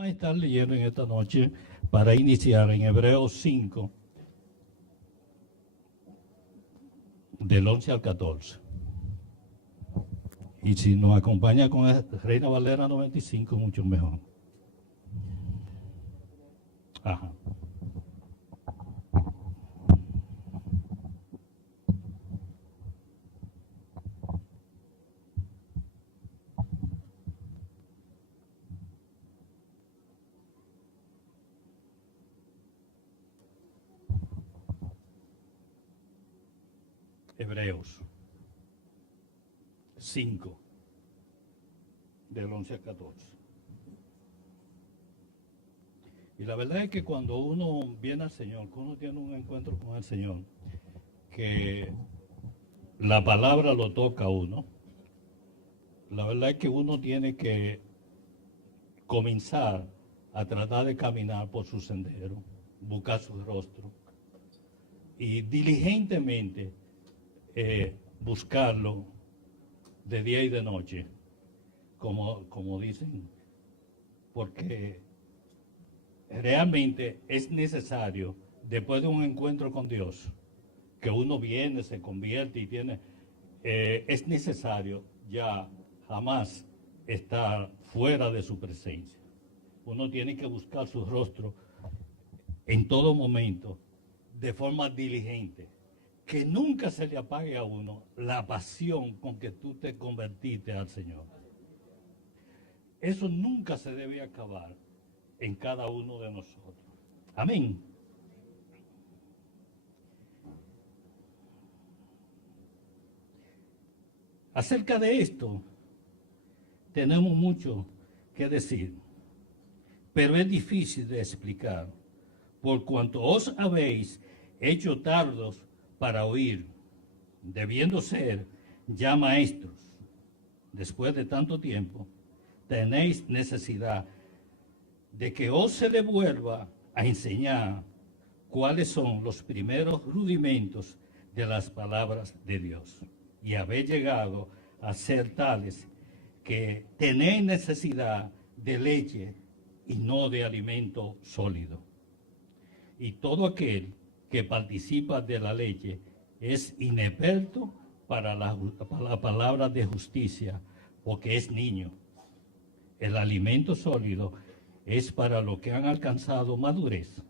Vamos a estar leyendo en esta noche para iniciar en Hebreos 5, del 11 al 14. Y si nos acompaña con Reina Valera 95, mucho mejor. Ajá. Hebreos 5, del 11 al 14. Y la verdad es que cuando uno viene al Señor, cuando uno tiene un encuentro con el Señor, que la palabra lo toca a uno, la verdad es que uno tiene que comenzar a tratar de caminar por su sendero, buscar su rostro y diligentemente buscarlo de día y de noche, como dicen, porque realmente es necesario, después de un encuentro con Dios, que uno viene, se convierte y tiene, es necesario ya jamás estar fuera de su presencia. Uno tiene que buscar su rostro en todo momento, de forma diligente, que nunca se le apague a uno la pasión con que tú te convertiste al Señor. Eso nunca se debe acabar en cada uno de nosotros. Amén. Acerca de esto, tenemos mucho que decir, pero es difícil de explicar, por cuanto os habéis hecho tardos para oír, debiendo ser ya maestros. Después de tanto tiempo, tenéis necesidad de que os se le vuelva a enseñar cuáles son los primeros rudimentos de las palabras de Dios. Y habéis llegado a ser tales que tenéis necesidad de leche y no de alimento sólido. Y todo aquel que participa de la leche es inexperto para la palabra de justicia, porque es niño. El alimento sólido es para los que han alcanzado madurez,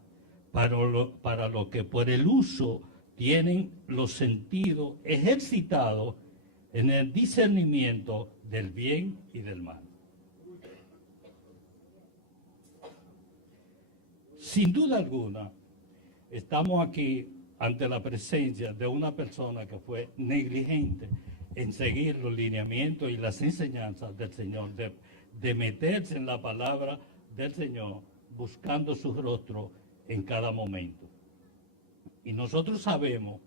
para lo que por el uso tienen los sentidos ejercitados en el discernimiento del bien y del mal. Sin duda alguna, estamos aquí ante la presencia de una persona que fue negligente en seguir los lineamientos y las enseñanzas del Señor, de meterse en la palabra del Señor, buscando su rostro en cada momento. Y nosotros sabemos,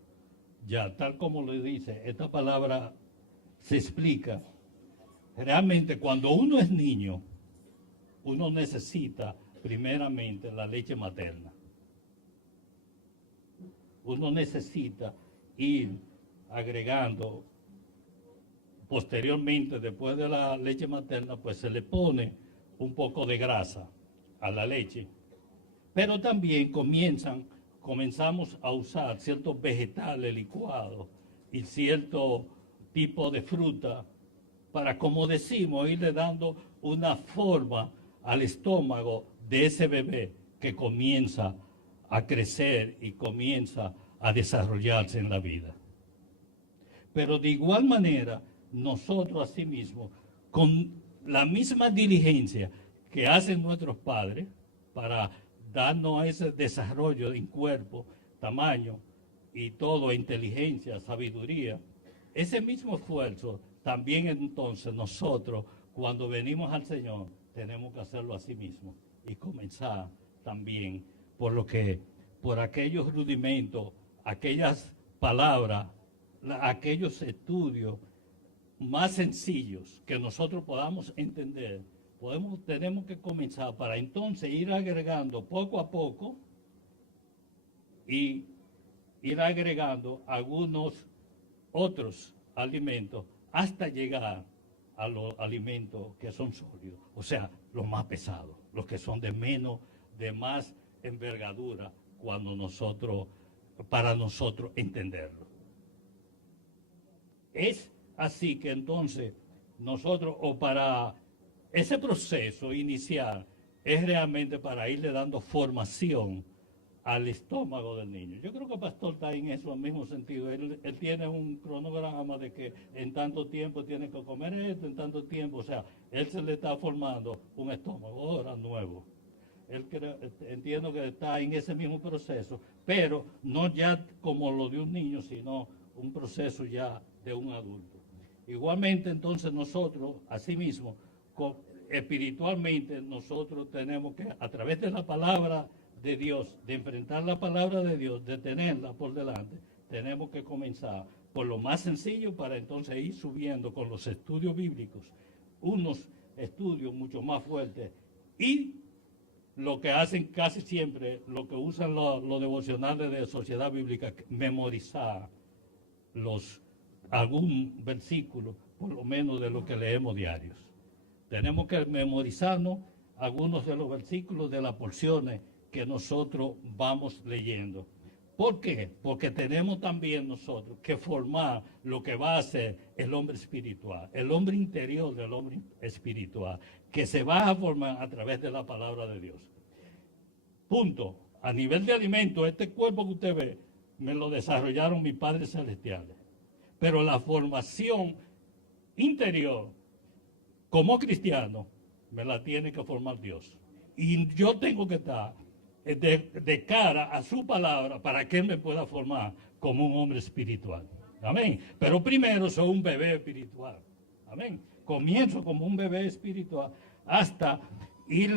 ya tal como lo dice, esta palabra se explica, realmente cuando uno es niño, uno necesita primeramente la leche materna. Uno necesita ir agregando, posteriormente, después de la leche materna, pues se le pone un poco de grasa a la leche, pero también comenzamos a usar ciertos vegetales licuados y cierto tipo de fruta para, como decimos, irle dando una forma al estómago de ese bebé que comienza a crecer y comienza a desarrollarse en la vida. Pero de igual manera, nosotros asimismo, con la misma diligencia que hacen nuestros padres para darnos ese desarrollo en cuerpo, tamaño y todo, inteligencia, sabiduría, ese mismo esfuerzo, también entonces nosotros, cuando venimos al Señor, tenemos que hacerlo así mismo y comenzar también por aquellos rudimentos, aquellas palabras, aquellos estudios más sencillos que nosotros podamos entender. Tenemos que comenzar para entonces ir agregando poco a poco y ir agregando algunos otros alimentos hasta llegar a los alimentos que son sólidos, o sea, los más pesados. los que son de menos, de más envergadura, para nosotros entenderlo. Es así que entonces nosotros, o para ese proceso inicial, es realmente para irle dando formación al estómago del niño. Yo creo que el pastor está en eso, en el mismo sentido. Él tiene un cronograma de que en tanto tiempo tiene que comer esto, en tanto tiempo, o sea, él se le está formando un estómago ahora nuevo. Entiendo que está en ese mismo proceso, pero no ya como lo de un niño, sino un proceso ya de un adulto. Igualmente, entonces, nosotros, asimismo, espiritualmente, nosotros tenemos que, a través de la palabra de Dios, de enfrentar la palabra de Dios, de tenerla por delante, tenemos que comenzar por lo más sencillo para entonces ir subiendo con los estudios bíblicos, unos estudios mucho más fuertes y lo que hacen casi siempre, lo que usan los devocionales de Sociedad Bíblica, memorizar algún versículo, por lo menos de lo que leemos diarios. Tenemos que memorizarnos algunos de los versículos de las porciones que nosotros vamos leyendo. ¿Por qué? Porque tenemos también nosotros que formar lo que va a ser el hombre espiritual, el hombre interior del hombre espiritual, que se va a formar a través de la palabra de Dios. Punto. A nivel de alimento, este cuerpo que usted ve, me lo desarrollaron mis padres celestiales. Pero la formación interior, como cristiano, me la tiene que formar Dios. Y yo tengo que estar de cara a su palabra para que Él me pueda formar como un hombre espiritual. Amén. Pero primero soy un bebé espiritual. Amén. Comienzo como un bebé espiritual hasta ir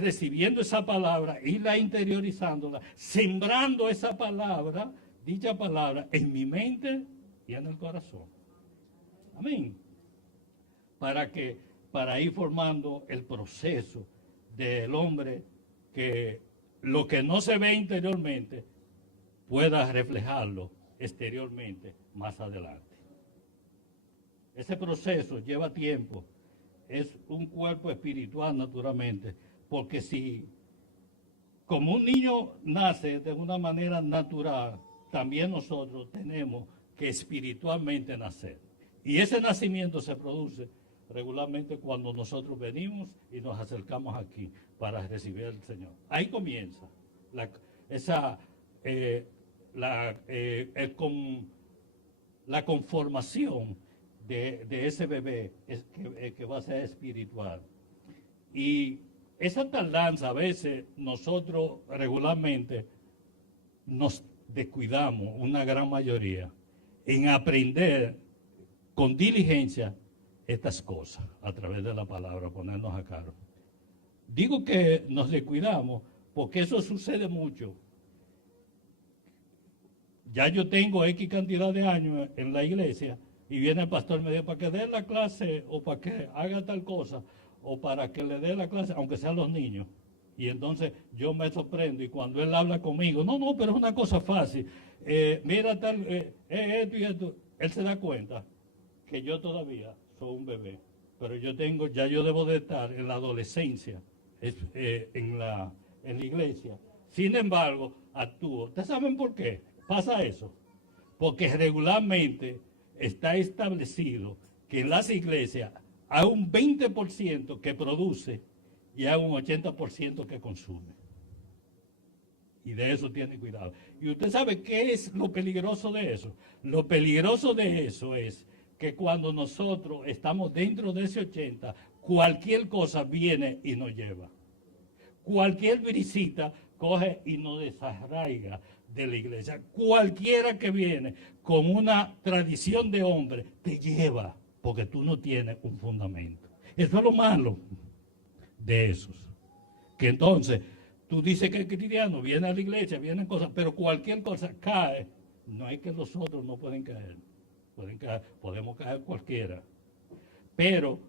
recibiendo esa palabra, irla interiorizándola, sembrando esa palabra, dicha palabra, en mi mente y en el corazón. Amén. Para ir formando el proceso del hombre, que lo que no se ve interiormente pueda reflejarlo exteriormente más adelante. Ese proceso lleva tiempo, es un cuerpo espiritual naturalmente, porque si como un niño nace de una manera natural, también nosotros tenemos que espiritualmente nacer. Y ese nacimiento se produce regularmente cuando nosotros venimos y nos acercamos aquí para recibir al Señor. Ahí comienza la conformación de ese bebé que va a ser espiritual. Y esa tardanza, a veces nosotros regularmente nos descuidamos, una gran mayoría, en aprender con diligencia estas cosas a través de la palabra, ponernos a cargo. Digo que nos descuidamos porque eso sucede mucho. Ya yo tengo X cantidad de años en la iglesia y viene el pastor y me dice, para que dé la clase o para que haga tal cosa o para que le dé la clase, aunque sean los niños. Y entonces yo me sorprendo y cuando él habla conmigo, no, pero es una cosa fácil. Mira tal, esto y esto. Él se da cuenta que yo todavía soy un bebé, pero yo debo de estar en la adolescencia, en la iglesia. Sin embargo, actúo. ¿Ustedes saben por qué pasa eso? Porque regularmente está establecido que en las iglesias hay un 20% que produce y hay un 80% que consume. Y de eso tiene cuidado. Y usted sabe qué es lo peligroso de eso. Lo peligroso de eso es que cuando nosotros estamos dentro de ese 80, cualquier cosa viene y nos lleva. Cualquier brisita coge y nos desarraiga de la iglesia. Cualquiera que viene con una tradición de hombre te lleva, porque tú no tienes un fundamento. Eso es lo malo de esos. Que entonces tú dices que es cristiano, viene a la iglesia, vienen cosas, pero cualquier cosa cae. No es que los otros no pueden caer. Podemos caer cualquiera. Pero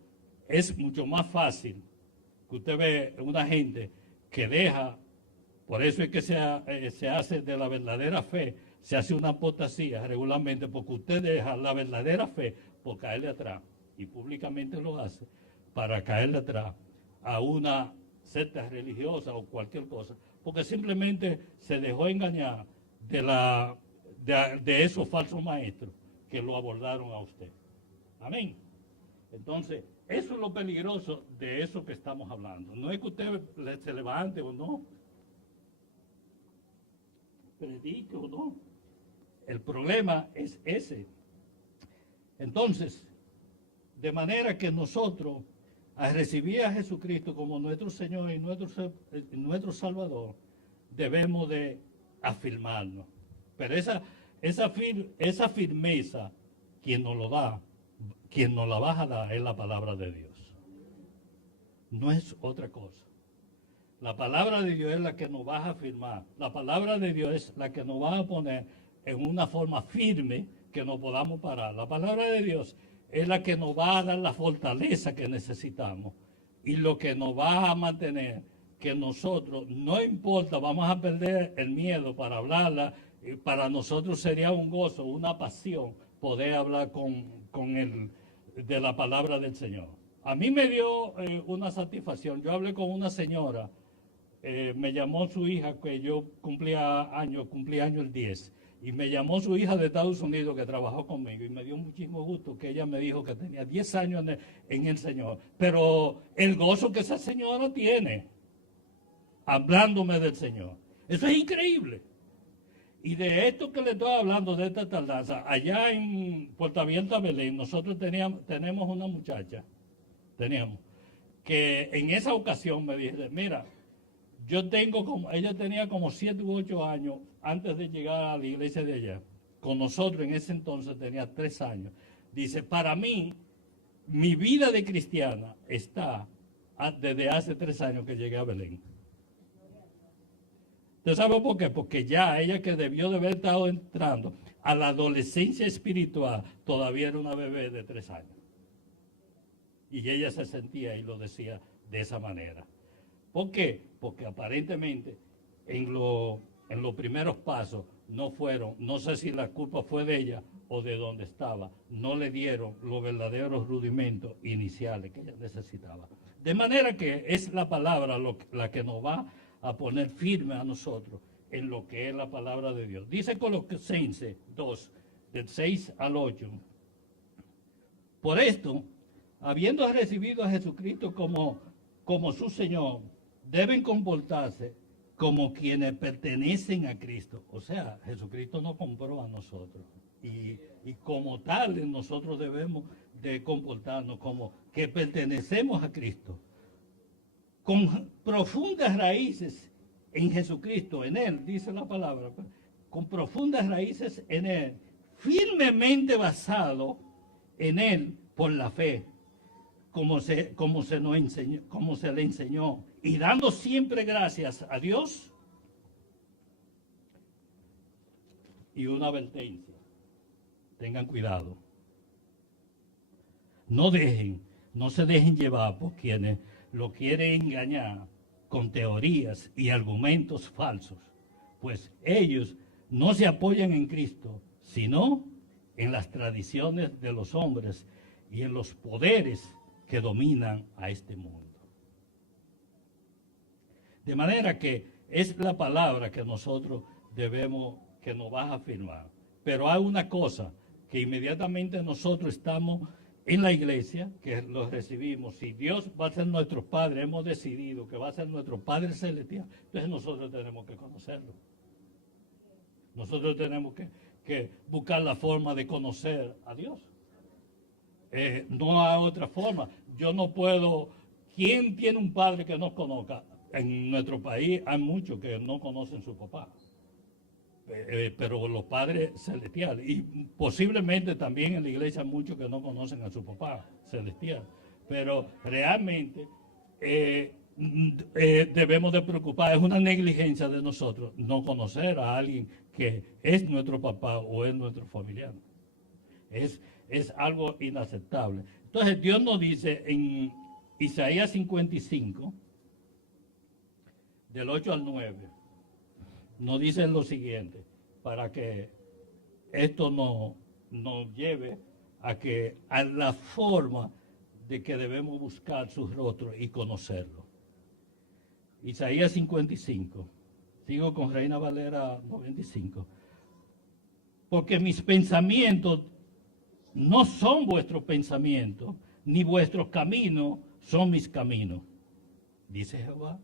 es mucho más fácil que usted ve una gente que deja, por eso es que se hace de la verdadera fe, se hace una apostasía regularmente, porque usted deja la verdadera fe por caerle atrás, y públicamente lo hace, para caerle atrás a una secta religiosa o cualquier cosa, porque simplemente se dejó engañar de esos falsos maestros que lo abordaron a usted. Amén. Entonces, eso es lo peligroso de eso que estamos hablando. No es que usted se levante o no, predique o no. El problema es ese. Entonces, de manera que nosotros, al recibir a Jesucristo como nuestro Señor y nuestro Salvador, debemos de afirmarnos. Pero esa firmeza, quien nos lo da, quien nos la va a dar, es la palabra de Dios. No es otra cosa. La palabra de Dios es la que nos va a afirmar. La palabra de Dios es la que nos va a poner en una forma firme que nos podamos parar. La palabra de Dios es la que nos va a dar la fortaleza que necesitamos y lo que nos va a mantener que nosotros, no importa, vamos a perder el miedo para hablarla, y para nosotros sería un gozo, una pasión poder hablar de la palabra del Señor. A mí me dio una satisfacción. Yo hablé con una señora, me llamó su hija, que yo cumplí año el 10, y me llamó su hija de Estados Unidos que trabajó conmigo y me dio muchísimo gusto que ella me dijo que tenía 10 años en el Señor. Pero el gozo que esa señora tiene hablándome del Señor, eso es increíble. Y de esto que le estoy hablando, de esta tardanza, allá en Puerto Abierto, Belén, nosotros tenemos una muchacha, que en esa ocasión me dice, mira, ella tenía como 7 u 8 años antes de llegar a la iglesia de allá. Con nosotros en ese entonces tenía 3 años. Dice, para mí, mi vida de cristiana está desde hace 3 años que llegué a Belén. ¿Usted sabe por qué? Porque ya ella, que debió de haber estado entrando a la adolescencia espiritual, todavía era una bebé de 3 años. Y ella se sentía y lo decía de esa manera. ¿Por qué? Porque aparentemente en los primeros pasos no sé si la culpa fue de ella o de donde estaba, no le dieron los verdaderos rudimentos iniciales que ella necesitaba. De manera que es la palabra la que nos va a poner firme a nosotros en lo que es la palabra de Dios. Dice Colosenses 2, del 6 al 8. Por esto, habiendo recibido a Jesucristo como su Señor, deben comportarse como quienes pertenecen a Cristo. O sea, Jesucristo nos compró a nosotros. Y como tales nosotros debemos de comportarnos como que pertenecemos a Cristo. Con profundas raíces en Jesucristo, en Él, dice la palabra, con profundas raíces en Él, firmemente basado en Él por la fe, como se le enseñó, y dando siempre gracias a Dios. Y una advertencia, tengan cuidado, no se dejen llevar por quienes lo quieren engañar con teorías y argumentos falsos, pues ellos no se apoyan en Cristo, sino en las tradiciones de los hombres y en los poderes que dominan a este mundo. De manera que es la palabra que nosotros que nos va a afirmar. Pero hay una cosa que inmediatamente nosotros estamos en la iglesia, que lo recibimos. Si Dios va a ser nuestro Padre, hemos decidido que va a ser nuestro Padre celestial, entonces nosotros tenemos que conocerlo. Nosotros tenemos que buscar la forma de conocer a Dios. No hay otra forma. Yo no puedo. ¿Quién tiene un padre que no conozca? En nuestro país hay muchos que no conocen a su papá. Pero los padres celestiales, y posiblemente también en la iglesia hay muchos que no conocen a su papá celestial, pero realmente debemos de preocupar, es una negligencia de nosotros no conocer a alguien que es nuestro papá o es nuestro familiar. Es algo inaceptable. Entonces Dios nos dice en Isaías 55, del 8 al 9, nos dice lo siguiente, para que esto nos lleve a la forma de que debemos buscar su rostro y conocerlo. Isaías 55. Sigo con Reina Valera 95. Porque mis pensamientos no son vuestros pensamientos, ni vuestros caminos son mis caminos, dice Jehová.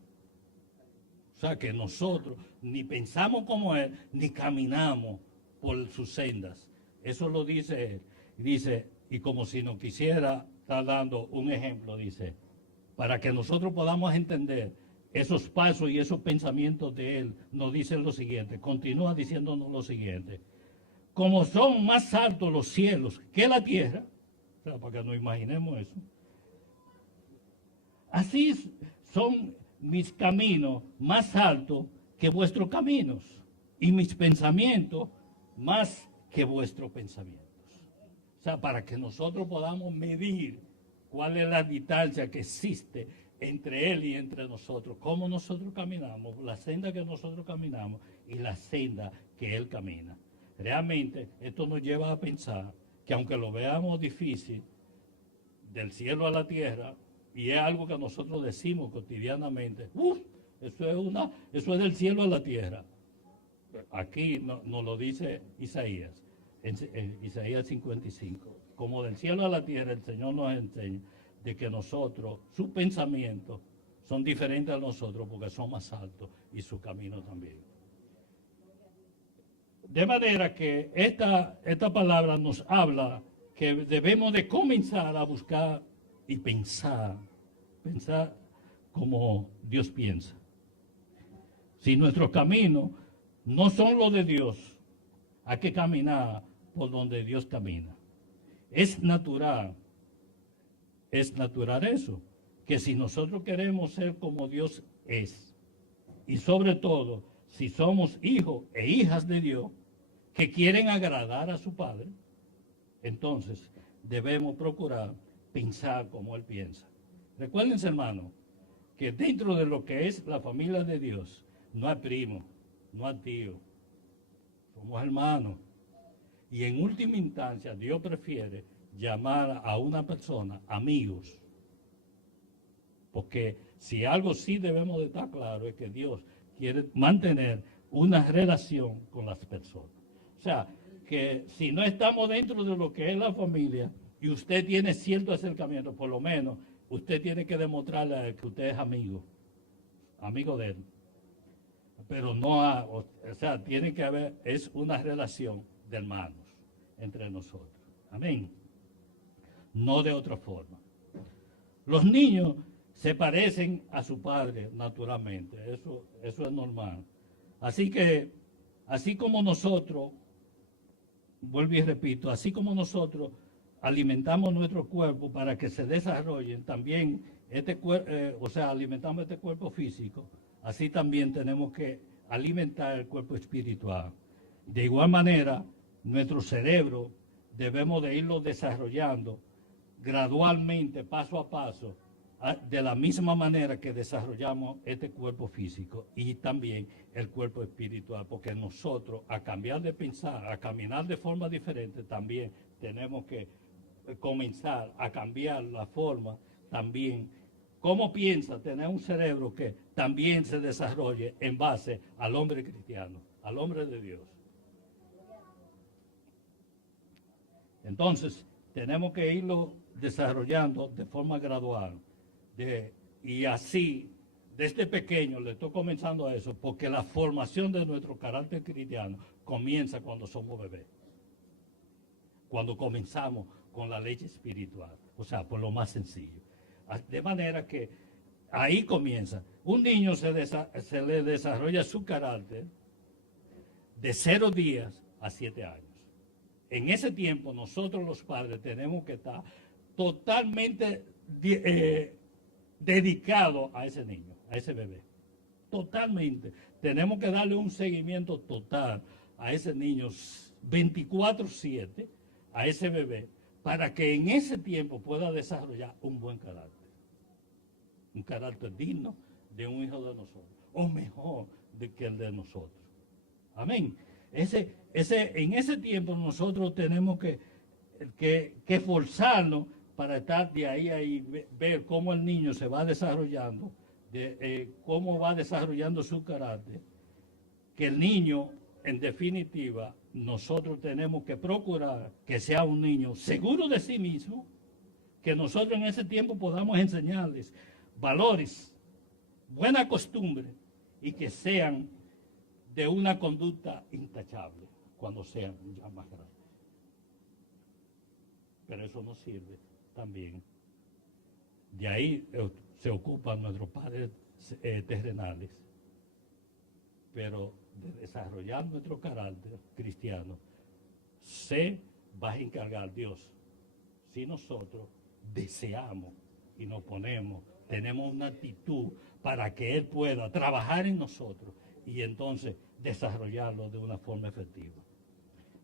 O sea que nosotros ni pensamos como Él, ni caminamos por sus sendas. Eso lo dice Él. Dice, y como si nos quisiera estar dando un ejemplo, dice, para que nosotros podamos entender esos pasos y esos pensamientos de Él, nos dice lo siguiente, continúa diciéndonos lo siguiente. Como son más altos los cielos que la tierra, o sea, para que nos imaginemos eso, así son mis caminos más altos que vuestros caminos y mis pensamientos más que vuestros pensamientos. O sea, para que nosotros podamos medir cuál es la distancia que existe entre Él y entre nosotros, cómo nosotros caminamos, la senda que nosotros caminamos y la senda que Él camina. Realmente esto nos lleva a pensar que aunque lo veamos difícil, del cielo a la tierra, y es algo que nosotros decimos cotidianamente, eso es del cielo a la tierra. Aquí nos lo dice Isaías, en Isaías 55. Como del cielo a la tierra, el Señor nos enseña de que nosotros, sus pensamientos son diferentes a nosotros porque son más altos y su camino también. De manera que esta palabra nos habla que debemos de comenzar a buscar y pensar como Dios piensa. Si nuestros caminos no son los de Dios, hay que caminar por donde Dios camina. Es natural eso, que si nosotros queremos ser como Dios es, y sobre todo, si somos hijos e hijas de Dios, que quieren agradar a su Padre, entonces debemos procurar pensar como Él piensa. Recuérdense, hermano, que dentro de lo que es la familia de Dios, no hay primo, no hay tío, somos hermanos. Y en última instancia, Dios prefiere llamar a una persona amigos. Porque si algo sí debemos de estar claro es que Dios quiere mantener una relación con las personas. O sea, que si no estamos dentro de lo que es la familia y usted tiene cierto acercamiento, por lo menos usted tiene que demostrarle a él que usted es amigo de él. Pero no, o sea, tiene que haber, es una relación de hermanos entre nosotros. Amén. No de otra forma. Los niños se parecen a su padre naturalmente, eso es normal. Así que, así como nosotros, vuelvo y repito, así como nosotros alimentamos nuestro cuerpo para que se desarrollen, también alimentamos este cuerpo físico, así también tenemos que alimentar el cuerpo espiritual. De igual manera, nuestro cerebro debemos de irlo desarrollando gradualmente, paso a paso, de la misma manera que desarrollamos este cuerpo físico y también el cuerpo espiritual, porque nosotros, a cambiar de pensar, a caminar de forma diferente, también tenemos que comenzar a cambiar la forma también. ¿Cómo piensa? Tener un cerebro que también se desarrolle en base al hombre cristiano, al hombre de Dios. Entonces, tenemos que irlo desarrollando de forma gradual. Y así, desde pequeño le estoy comenzando a eso, porque la formación de nuestro carácter cristiano comienza cuando somos bebés. Cuando comenzamos con la leche espiritual, o sea, por lo más sencillo. De manera que ahí comienza. Un niño se le desarrolla su carácter de 0 días a 7 años. En ese tiempo nosotros los padres tenemos que estar totalmente dedicados a ese niño, a ese bebé. Totalmente. Tenemos que darle un seguimiento total a ese niño 24/7, a ese bebé, para que en ese tiempo pueda desarrollar un buen carácter. Un carácter digno de un hijo de nosotros, o mejor que el de nosotros. Amén. En ese tiempo nosotros tenemos que esforzarnos para estar de ahí ver cómo el niño se va desarrollando de cómo va desarrollando su carácter, que el niño, en definitiva, nosotros tenemos que procurar que sea un niño seguro de sí mismo, que nosotros en ese tiempo podamos enseñarles valores, buena costumbre y que sean de una conducta intachable cuando sean ya más grandes. Pero eso no sirve también. De ahí se ocupan nuestros padres terrenales, pero de desarrollar nuestro carácter cristiano se va a encargar Dios si nosotros deseamos y nos ponemos, tenemos una actitud para que Él pueda trabajar en nosotros y entonces desarrollarlo de una forma efectiva.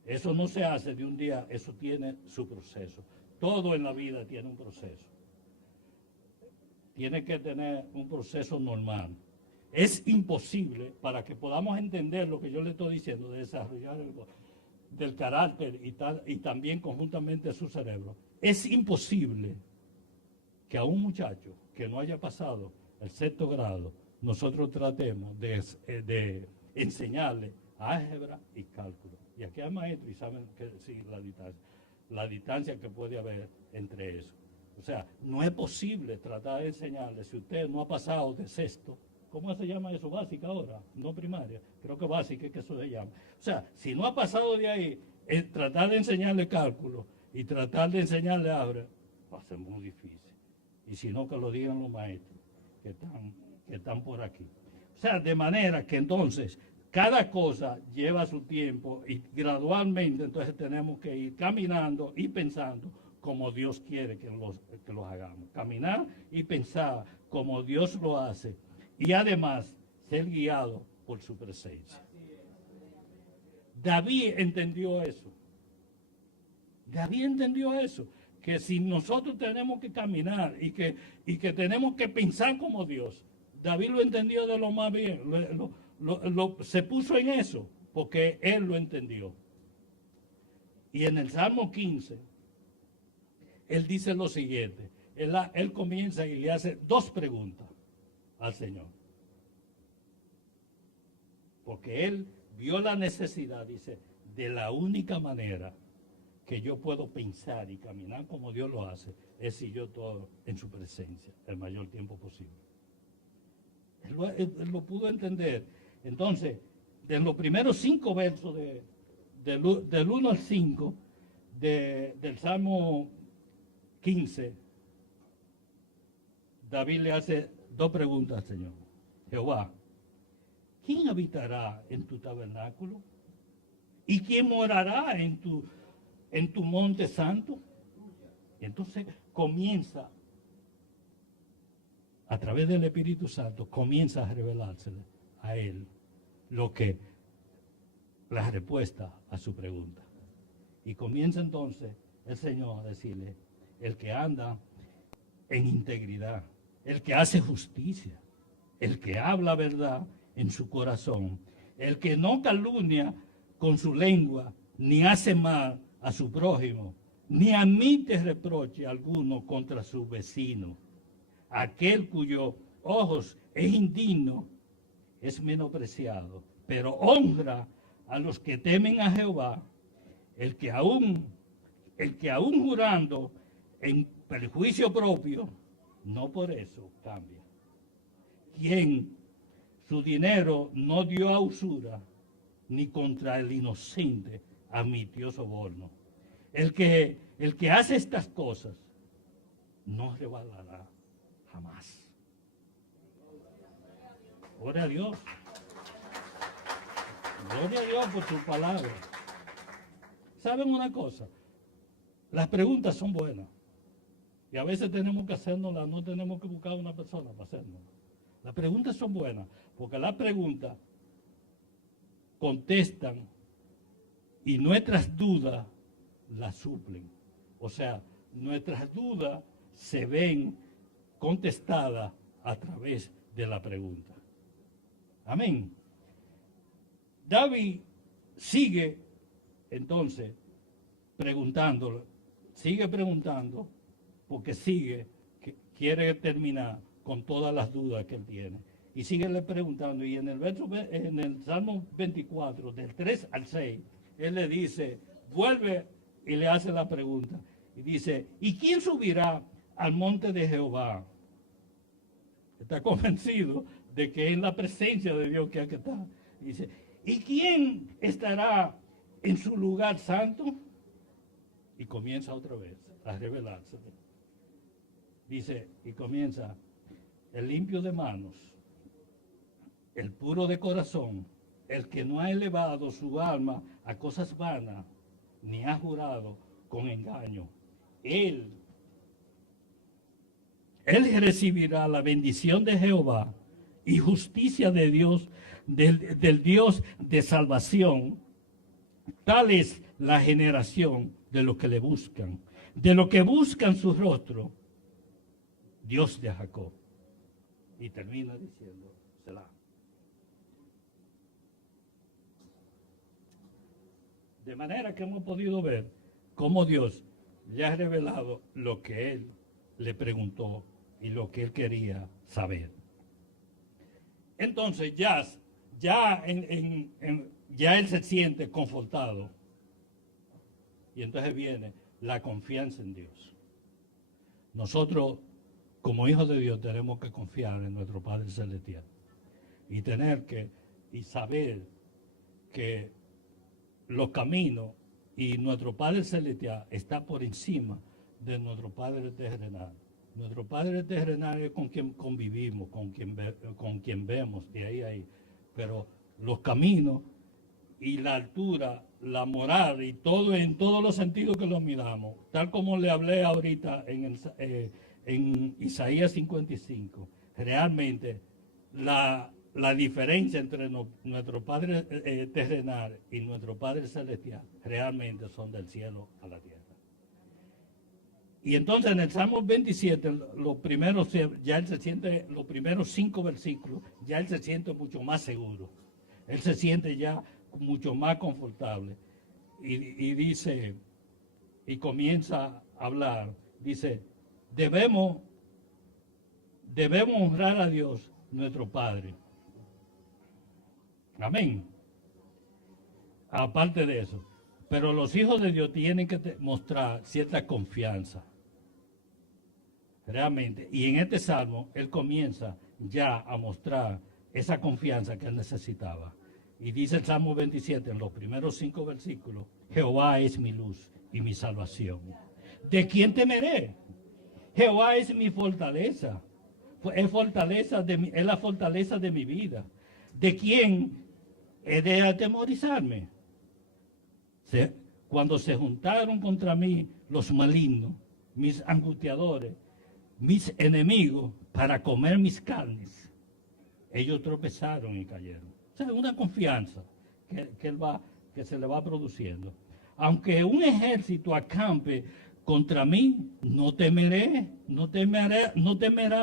Eso no se hace de un día, eso tiene su proceso. Todo en la vida tiene un proceso. Tiene que tener un proceso normal. Es imposible, para que podamos entender lo que yo le estoy diciendo, de desarrollar del carácter y también conjuntamente su cerebro, es imposible que a un muchacho que no haya pasado el 6º grado, nosotros tratemos de enseñarle álgebra y cálculo. Y aquí hay maestros y saben que sí, la distancia que puede haber entre eso. O sea, no es posible tratar de enseñarle, si usted no ha pasado de 6º, ¿cómo se llama eso? Básica ahora, no primaria, creo que básica es que eso se llama. O sea, si no ha pasado de ahí, tratar de enseñarle cálculo y tratar de enseñarle álgebra, va a ser muy difícil. Y si no, que lo digan los maestros que están por aquí. O sea, de manera que entonces cada cosa lleva su tiempo y gradualmente entonces tenemos que ir caminando y pensando como Dios quiere que los hagamos. Caminar y pensar como Dios lo hace y además ser guiado por su presencia. David entendió eso. David entendió eso, que si nosotros tenemos que caminar y que tenemos que pensar como Dios, David lo entendió de lo más bien, se puso en eso, porque él lo entendió. Y en el Salmo 15, él dice lo siguiente, él comienza y le hace 2 preguntas al Señor. Porque él vio la necesidad, dice, de la única manera que yo puedo pensar y caminar como Dios lo hace, es si yo estoy en su presencia el mayor tiempo posible. Él lo pudo entender. Entonces, en los primeros 5 versos del 1 al 5 del Salmo 15, David le hace 2 preguntas al Señor. Jehová, ¿quién habitará en tu tabernáculo? ¿Y quién morará en tu monte santo? Y entonces comienza, a través del Espíritu Santo, comienza a revelársele a él la respuesta a su pregunta. Y comienza entonces el Señor a decirle, el que anda en integridad, el que hace justicia, el que habla verdad en su corazón, el que no calumnia con su lengua, ni hace mal a su prójimo, ni admite reproche alguno contra su vecino. Aquel cuyos ojos es indigno es menospreciado, pero honra a los que temen a Jehová, el que aún jurando en perjuicio propio, no por eso cambia. Quien su dinero no dio a usura, ni contra el inocente admitió soborno. El que hace estas cosas no resbalará jamás. Gloria a Dios. Gloria a Dios por su palabra. ¿Saben una cosa? Las preguntas son buenas. Y a veces tenemos que hacernoslas, no tenemos que buscar a una persona para hacernoslas. Las preguntas son buenas, porque las preguntas contestan y nuestras dudas las suplen. O sea, nuestras dudas se ven contestadas a través de la pregunta. Amén. David sigue entonces preguntando, porque quiere terminar con todas las dudas que él tiene. Y síguele preguntando, y en el Salmo 24, del 3 al 6, él le dice, vuelve y le hace la pregunta. Y dice, ¿y quién subirá al monte de Jehová? Está convencido de que es la presencia de Dios que aquí está. Dice, ¿y quién estará en su lugar santo? Y comienza otra vez a revelarse. Dice, y comienza, el limpio de manos, el puro de corazón, el que no ha elevado su alma a cosas vanas, ni ha jurado con engaño. Él recibirá la bendición de Jehová y justicia de Dios, del Dios de salvación. Tal es la generación de los que le buscan, de los que buscan su rostro, Dios de Jacob. Y termina diciendo, Selah. De manera que hemos podido ver cómo Dios le ha revelado lo que él le preguntó y lo que él quería saber. Entonces ya él se siente confortado. Y entonces viene la confianza en Dios. Nosotros, como hijos de Dios, tenemos que confiar en nuestro Padre Celestial. Y saber que los caminos y nuestro Padre Celestial está por encima de nuestro Padre terrenal. Nuestro Padre terrenal es con quien convivimos, con quien vemos, de ahí a ahí. Pero los caminos y la altura, la moral y todo en todos los sentidos que lo miramos, tal como le hablé ahorita en Isaías 55, realmente la diferencia entre nuestro Padre terrenal y nuestro Padre celestial realmente son del cielo a la tierra. Y entonces en el Salmo 27, los primeros 5 versículos, ya él se siente mucho más seguro. Él se siente ya mucho más confortable. Y dice, y comienza a hablar, dice, debemos honrar a Dios, nuestro Padre. Amén. Aparte de eso, pero los hijos de Dios tienen que mostrar cierta confianza. Realmente. Y en este salmo, él comienza ya a mostrar esa confianza que él necesitaba. Y dice el Salmo 27, en los primeros 5 versículos, Jehová es mi luz y mi salvación. ¿De quién temeré? Jehová es mi fortaleza. Es la fortaleza de mi vida. ¿De quién he de atemorizarme? Cuando se juntaron contra mí los malignos, mis angustiadores, mis enemigos, para comer mis carnes, ellos tropezaron y cayeron. O sea, una confianza que se le va produciendo. Aunque un ejército acampe contra mí, no temerá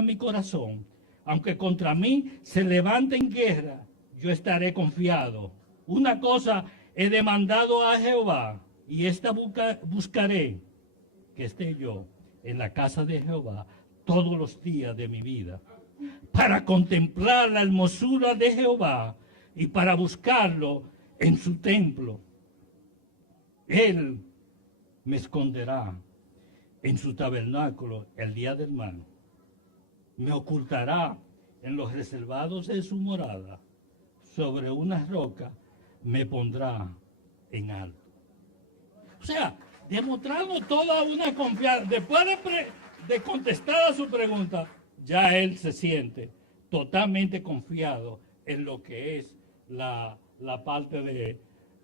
mi corazón. Aunque contra mí se levante en guerra, yo estaré confiado. Una cosa he demandado a Jehová, y esta buscaré, que esté yo en la casa de Jehová todos los días de mi vida, para contemplar la hermosura de Jehová y para buscarlo en su templo. Él me esconderá en su tabernáculo el día del mal. Me ocultará en los reservados de su morada. Sobre una roca me pondrá en alto. O sea, demostrando toda una confianza. Después de contestar a su pregunta, ya él se siente totalmente confiado en lo que es la parte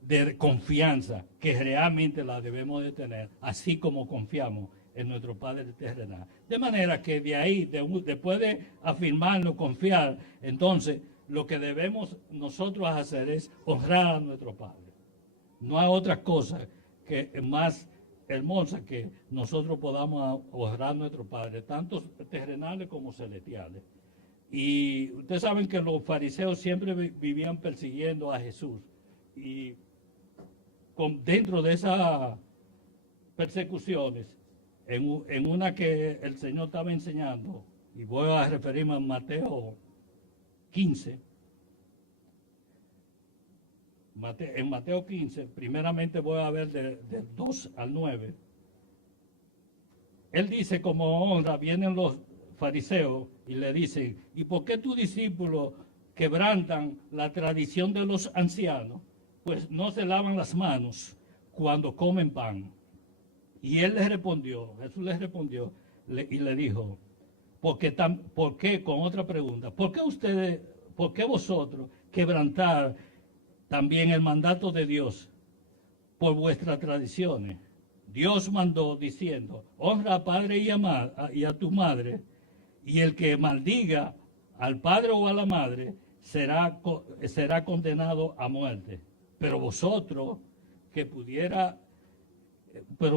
de confianza que realmente la debemos de tener, así como confiamos en nuestro Padre terrenal. De manera que de ahí, después de afirmarnos, confiar, entonces lo que debemos nosotros hacer es honrar a nuestro Padre. No hay otra cosa que más hermosa que nosotros podamos honrar a nuestro Padre, tanto terrenales como celestiales. Y ustedes saben que los fariseos siempre vivían persiguiendo a Jesús. Y dentro de esas persecuciones, en una que el Señor estaba enseñando, y voy a referirme a Mateo 15. En Mateo 15, primeramente voy a ver del 2 al 9. Él dice, como honra, vienen los fariseos y le dicen, ¿y por qué tus discípulos quebrantan la tradición de los ancianos? Pues no se lavan las manos cuando comen pan. Y él les respondió, Jesús les respondió y le dijo, ¿por qué? Con otra pregunta, por qué vosotros quebrantar también el mandato de Dios por vuestras tradiciones? Dios mandó diciendo, honra a padre y a tu madre, y el que maldiga al padre o a la madre será condenado a muerte. Pero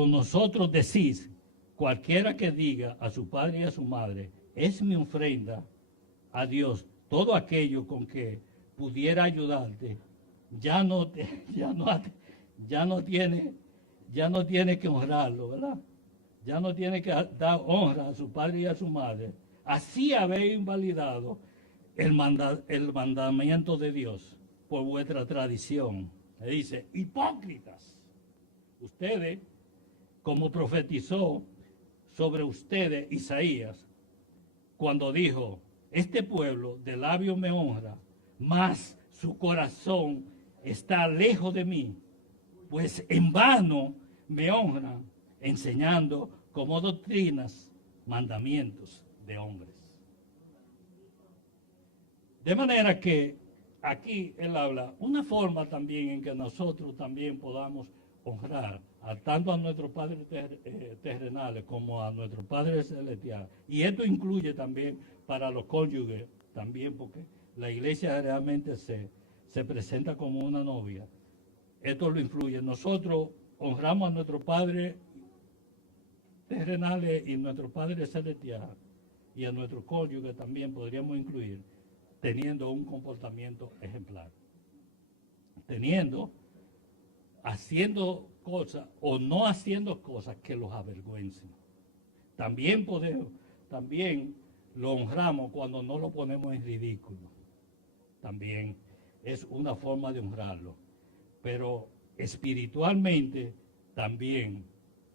nosotros decís, cualquiera que diga a su padre y a su madre, es mi ofrenda a Dios, todo aquello con que pudiera ayudarte, ya no tiene que honrarlo, ¿verdad? Ya no tiene que dar honra a su padre y a su madre. Así habéis invalidado el mandamiento de Dios por vuestra tradición. Le dice, hipócritas, ustedes, como profetizó sobre ustedes Isaías, cuando dijo, este pueblo de labios me honra, mas su corazón está lejos de mí, pues en vano me honran, enseñando como doctrinas mandamientos de hombres. De manera que aquí él habla una forma también en que nosotros también podamos honrar tanto a nuestros padres terrenales como a nuestro Padre Celestial. Y esto incluye también para los cónyuges, también porque la iglesia realmente se presenta como una novia. Esto lo influye. Nosotros honramos a nuestros padres terrenales y nuestro Padre Celestial, y a nuestro cónyuge también podríamos incluir, teniendo un comportamiento ejemplar. Haciendo cosas o no haciendo cosas que los avergüencen. También lo honramos cuando no lo ponemos en ridículo. También es una forma de honrarlo. Pero espiritualmente también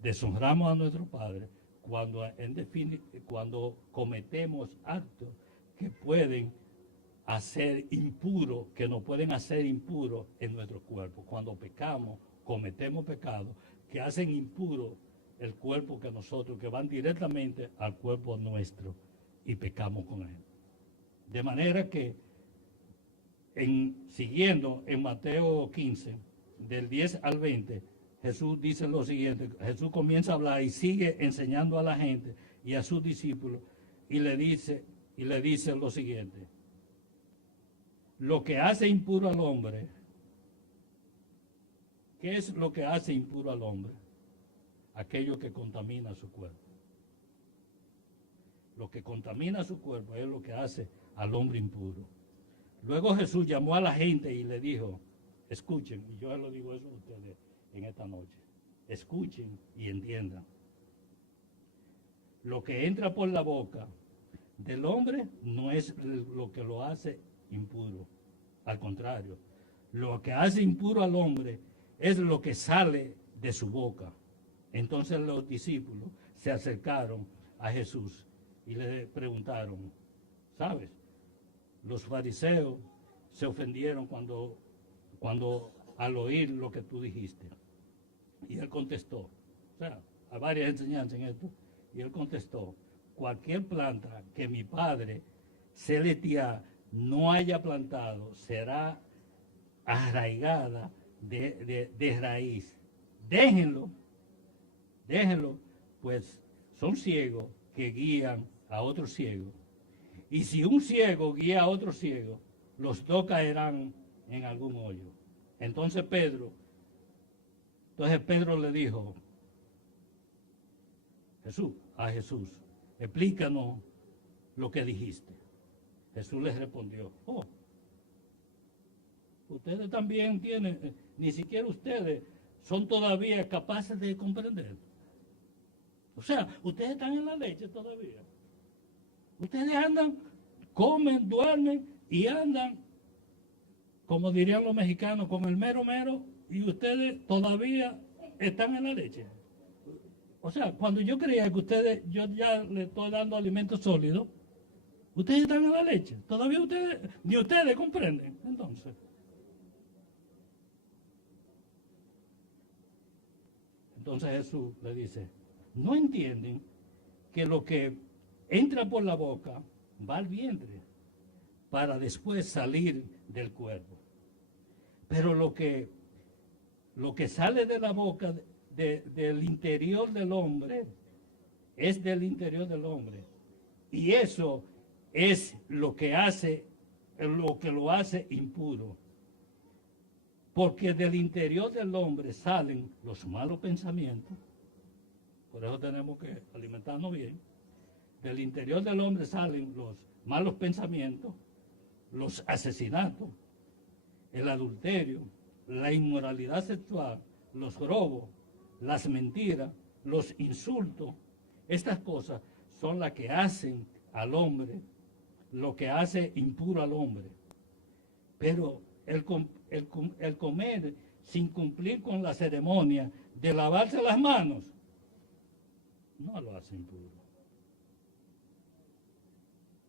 deshonramos a nuestro Padre cuando cometemos actos que pueden hacer impuro, que nos pueden hacer impuros en nuestro cuerpo. Cuando pecamos, cometemos pecados que hacen impuro el cuerpo que van directamente al cuerpo nuestro y pecamos con él. De manera que, siguiendo en Mateo 15, del 10 al 20, Jesús dice lo siguiente. Jesús comienza a hablar y sigue enseñando a la gente y a sus discípulos y le dice lo siguiente. Lo que hace impuro al hombre, ¿qué es lo que hace impuro al hombre? Aquello que contamina su cuerpo. Lo que contamina su cuerpo es lo que hace al hombre impuro. Luego Jesús llamó a la gente y le dijo, escuchen, y yo lo digo eso a ustedes en esta noche, escuchen y entiendan. Lo que entra por la boca del hombre no es lo que lo hace impuro. Al contrario, lo que hace impuro al hombre es lo que sale de su boca. Entonces los discípulos se acercaron a Jesús y le preguntaron, ¿sabes? Los fariseos se ofendieron cuando al oír lo que tú dijiste. Y él contestó, o sea, hay varias enseñanzas en esto, y él contestó, cualquier planta que mi Padre Celestial no haya plantado será arraigada de raíz. Déjenlo, pues son ciegos que guían a otros ciegos. Y si un ciego guía a otro ciego, los dos caerán en algún hoyo. Entonces Pedro le dijo a Jesús, explícanos lo que dijiste. Jesús les respondió, ustedes también tienen, ni siquiera ustedes son todavía capaces de comprender. O sea, ustedes están en la leche todavía. Ustedes andan, comen, duermen y andan, como dirían los mexicanos, con el mero mero, y ustedes todavía están en la leche. O sea, cuando yo creía que ustedes, yo ya le estoy dando alimento sólido, ustedes están en la leche. Todavía ustedes, ni ustedes comprenden. Entonces Jesús le dice, no entienden que lo que entra por la boca va al vientre para después salir del cuerpo. Pero lo que sale de la boca del interior del hombre es del interior del hombre. Y eso es lo que lo hace impuro. Porque del interior del hombre salen los malos pensamientos. Por eso tenemos que alimentarnos bien. Del interior del hombre salen los malos pensamientos, los asesinatos, el adulterio, la inmoralidad sexual, los robos, las mentiras, los insultos. Estas cosas son las que hacen al hombre, lo que hace impuro al hombre. Pero el comer sin cumplir con la ceremonia de lavarse las manos no lo hace impuro.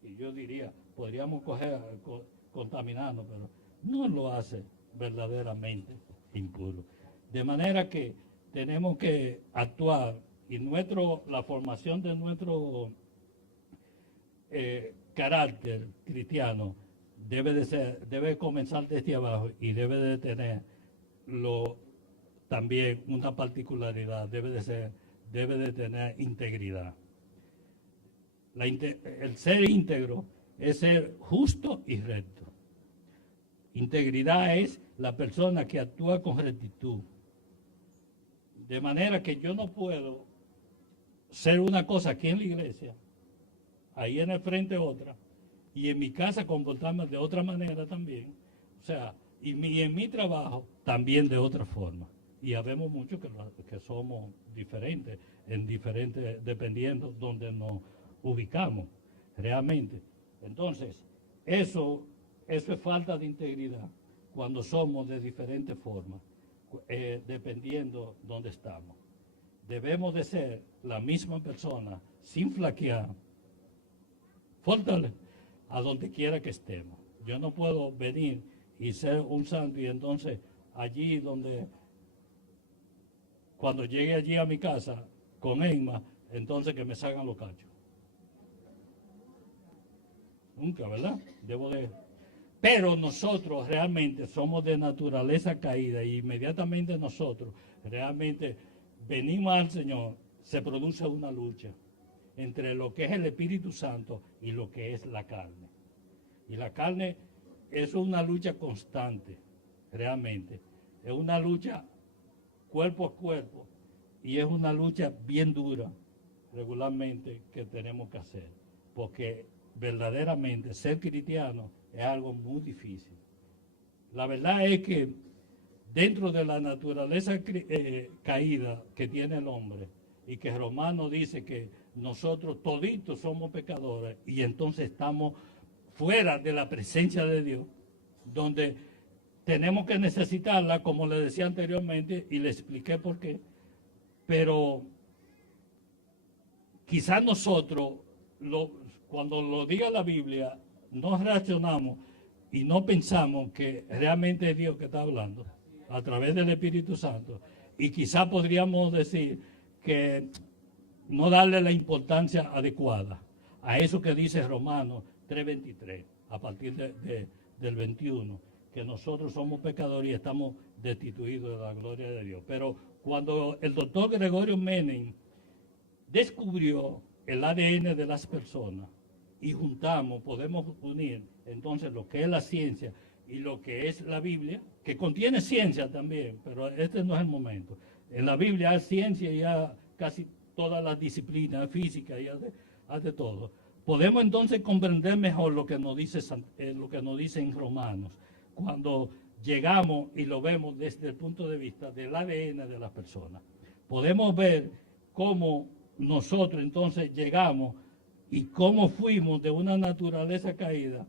Y yo diría, podríamos contaminarnos, pero no lo hace verdaderamente impuro. De manera que tenemos que actuar y la formación de nuestro carácter cristiano debe comenzar desde abajo y debe de tener también una particularidad, debe de tener integridad. El ser íntegro es ser justo y recto. Integridad es la persona que actúa con rectitud. De manera que yo no puedo ser una cosa aquí en la iglesia, ahí en el frente otra, y en mi casa comportarme de otra manera también. O sea, y en mi trabajo también de otra forma. Y habemos muchos que somos diferentes, dependiendo donde nos ubicamos realmente. Entonces, eso es falta de integridad cuando somos de diferentes formas, dependiendo donde estamos. Debemos de ser la misma persona, sin flaquear, a donde quiera que estemos. Yo no puedo venir y ser un santo y entonces allí cuando llegue allí a mi casa con Emma, entonces que me salgan los cachos. Nunca, ¿verdad? Pero nosotros realmente somos de naturaleza caída y inmediatamente nosotros realmente venimos al Señor, se produce una lucha entre lo que es el Espíritu Santo y lo que es la carne. Y la carne es una lucha constante, realmente. Es una lucha cuerpo a cuerpo y es una lucha bien dura regularmente que tenemos que hacer. Porque verdaderamente ser cristiano es algo muy difícil. La verdad es que dentro de la naturaleza caída que tiene el hombre, y que Romano dice que nosotros toditos somos pecadores y entonces estamos fuera de la presencia de Dios, donde tenemos que necesitarla, como le decía anteriormente, y le expliqué por qué, pero quizás nosotros, cuando lo diga la Biblia, no reaccionamos y no pensamos que realmente es Dios que está hablando a través del Espíritu Santo. Y quizás podríamos decir que no darle la importancia adecuada a eso que dice Romanos 3:23, a partir del 21, que nosotros somos pecadores y estamos destituidos de la gloria de Dios. Pero cuando el doctor Gregorio Menem descubrió el ADN de las personas y podemos unir entonces lo que es la ciencia y lo que es la Biblia, que contiene ciencia también, pero este no es el momento. En la Biblia hay ciencia y hay casi todas las disciplinas, física y hay de todo. Podemos entonces comprender mejor lo que nos dice en Romanos, cuando llegamos y lo vemos desde el punto de vista del ADN de las personas. Podemos ver cómo nosotros entonces llegamos Y como fuimos de una naturaleza caída,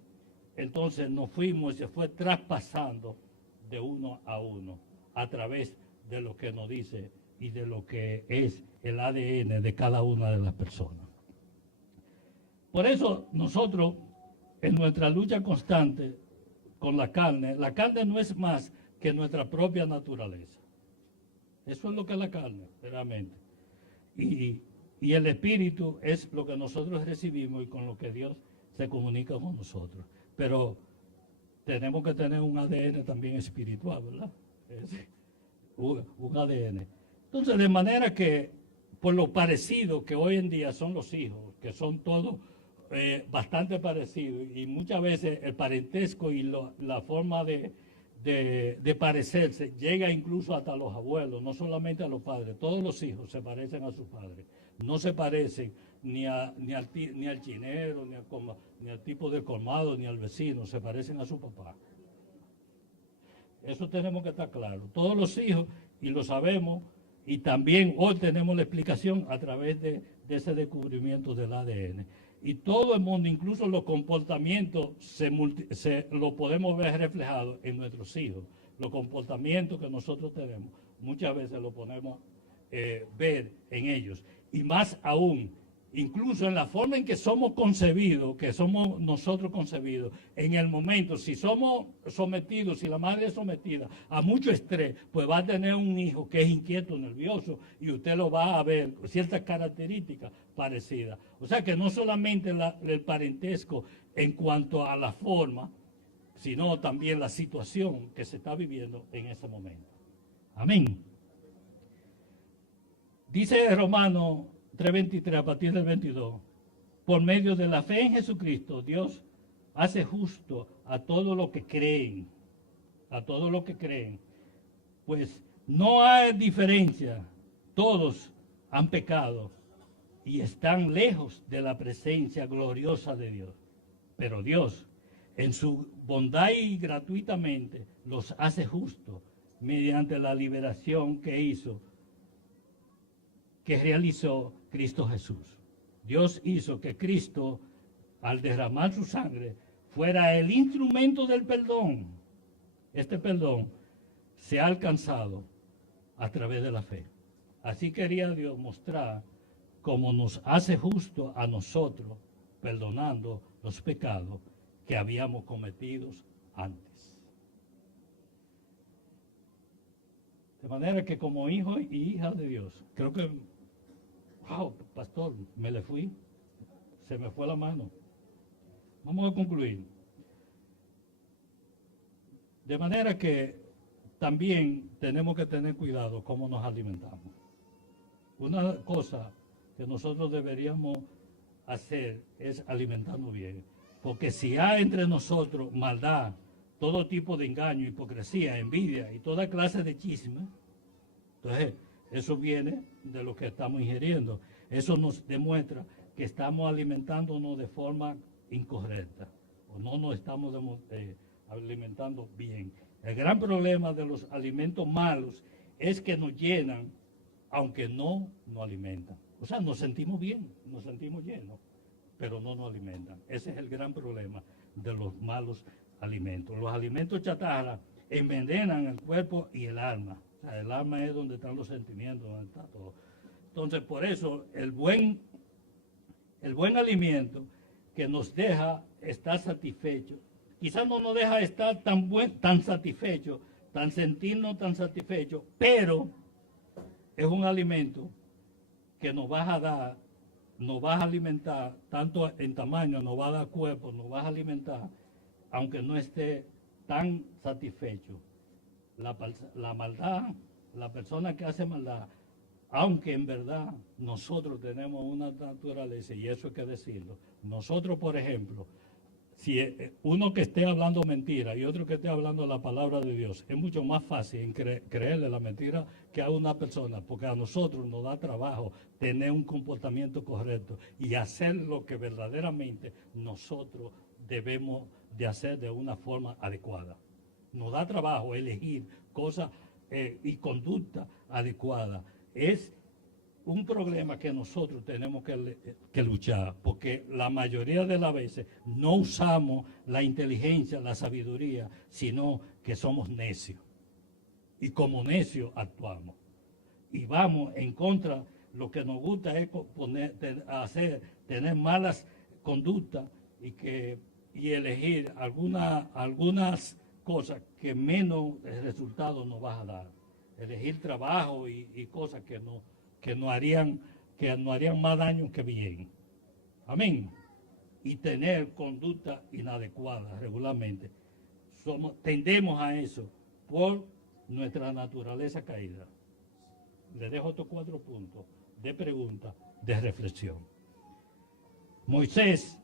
entonces nos fuimos y se fue traspasando de uno a uno a través de lo que nos dice y de lo que es el ADN de cada una de las personas. Por eso nosotros, en nuestra lucha constante con la carne no es más que nuestra propia naturaleza. Eso es lo que es la carne, realmente. Y el espíritu es lo que nosotros recibimos y con lo que Dios se comunica con nosotros. Pero tenemos que tener un ADN también espiritual, ¿verdad? Es un ADN. Entonces, de manera que, por lo parecido que hoy en día son los hijos, que son todos bastante parecidos, y muchas veces el parentesco y la forma de parecerse llega incluso hasta los abuelos, no solamente a los padres. Todos los hijos se parecen a sus padres. No se parecen ni al chinero, ni al tipo del colmado, ni al vecino. Se parecen a su papá. Eso tenemos que estar claro. Todos los hijos, y lo sabemos, y también hoy tenemos la explicación a través de ese descubrimiento del ADN. Y todo el mundo, incluso los comportamientos, lo podemos ver reflejado en nuestros hijos. Los comportamientos que nosotros tenemos, muchas veces lo podemos ver en ellos. Y más aún, incluso en la forma en que somos concebidos, que somos nosotros concebidos, en el momento, si somos sometidos, si la madre es sometida a mucho estrés, pues va a tener un hijo que es inquieto, nervioso, y usted lo va a ver, ciertas características parecidas. O sea que no solamente el parentesco en cuanto a la forma, sino también la situación que se está viviendo en ese momento. Amén. Dice Romanos 3:23 a partir del 22, por medio de la fe en Jesucristo, Dios hace justo a todos los que creen, pues no hay diferencia, todos han pecado y están lejos de la presencia gloriosa de Dios. Pero Dios, en su bondad y gratuitamente, los hace justos mediante la liberación que realizó Cristo Jesús. Dios hizo que Cristo, al derramar su sangre, fuera el instrumento del perdón. Este perdón se ha alcanzado a través de la fe. Así quería Dios mostrar cómo nos hace justo a nosotros, perdonando los pecados que habíamos cometido antes. De manera que como hijo y hija de Dios, creo que, wow, pastor, me le fui, se me fue la mano. Vamos a concluir. De manera que también tenemos que tener cuidado cómo nos alimentamos. Una cosa que nosotros deberíamos hacer es alimentarnos bien. Porque si hay entre nosotros maldad, todo tipo de engaño, hipocresía, envidia y toda clase de chisme, entonces eso viene de lo que estamos ingiriendo. Eso nos demuestra que estamos alimentándonos de forma incorrecta o no nos estamos alimentando bien. El gran problema de los alimentos malos es que nos llenan, aunque no nos alimentan. O sea, nos sentimos bien, nos sentimos llenos, pero no nos alimentan. Ese es el gran problema de los malos alimentos. Los alimentos chatarra envenenan el cuerpo y el alma. O sea, el alma es donde están los sentimientos, donde está todo. Entonces, por eso, el buen alimento que nos deja estar satisfechos, quizás no nos deja estar tan satisfechos, sentirnos tan satisfechos, pero es un alimento que nos va a dar, nos va a alimentar, tanto en tamaño, nos va a dar cuerpo, nos va a alimentar, aunque no esté tan satisfecho. La maldad, la persona que hace maldad, aunque en verdad nosotros tenemos una naturaleza, y eso hay que decirlo, nosotros, por ejemplo, si uno que esté hablando mentira y otro que esté hablando la palabra de Dios, es mucho más fácil creerle la mentira que a una persona, porque a nosotros nos da trabajo tener un comportamiento correcto y hacer lo que verdaderamente nosotros debemos de hacer de una forma adecuada. Nos da trabajo elegir cosas y conducta adecuada. Es un problema que nosotros tenemos que luchar, porque la mayoría de las veces no usamos la inteligencia, la sabiduría, sino que somos necios. Y como necios actuamos. Y vamos en contra, lo que nos gusta es tener malas conductas y elegir algunas cosas que menos resultados nos va a dar. Elegir trabajo y cosas que no harían más daño que bien. Amén. Y tener conducta inadecuada regularmente. Tendemos a eso por nuestra naturaleza caída. Le dejo estos 4 puntos de pregunta, de reflexión. Moisés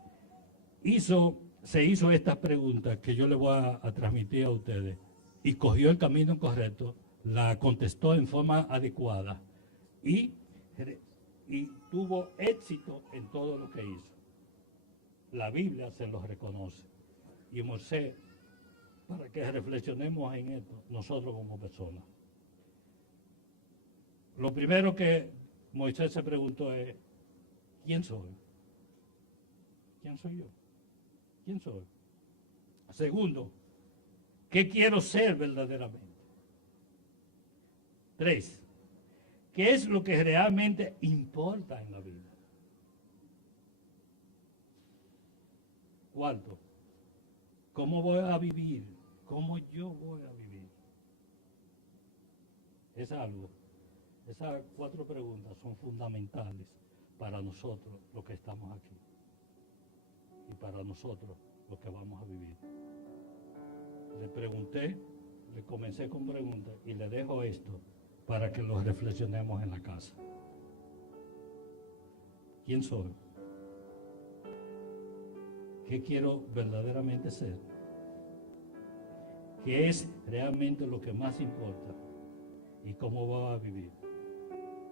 se hizo estas preguntas que yo le voy a transmitir a ustedes y cogió el camino correcto, la contestó en forma adecuada y tuvo éxito en todo lo que hizo. La Biblia se lo reconoce. Y Moisés, para que reflexionemos en esto, nosotros como personas. Lo primero que Moisés se preguntó es, ¿quién soy? ¿Quién soy yo? ¿Quién soy? Segundo, ¿qué quiero ser verdaderamente? 3, ¿qué es lo que realmente importa en la vida? 4, ¿cómo voy a vivir? ¿Cómo yo voy a vivir? Es algo. Esas 4 preguntas son fundamentales para nosotros los que estamos aquí y para nosotros los que vamos a vivir. Le pregunté, le comencé con preguntas y le dejo esto para que lo reflexionemos en la casa. ¿Quién soy? ¿Qué quiero verdaderamente ser? ¿Qué es realmente lo que más importa? ¿Y cómo va a vivir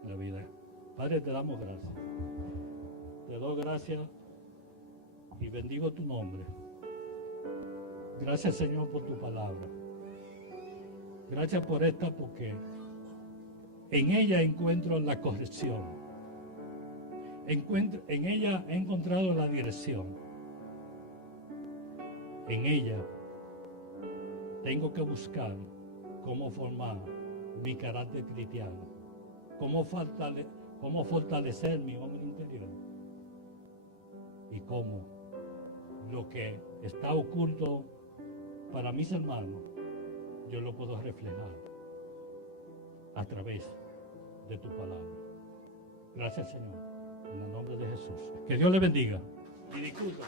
la vida? Padre, te damos gracias. Te doy gracias y bendigo tu nombre. Gracias, Señor, por tu palabra. Gracias por esta, porque en ella encuentro la corrección. En ella he encontrado la dirección. En ella tengo que buscar cómo formar mi carácter cristiano, cómo fortalecer mi hombre interior y cómo lo que está oculto para mis hermanos, yo lo puedo reflejar a través de tu palabra. Gracias, Señor, en el nombre de Jesús. Que Dios le bendiga. Y disculpa.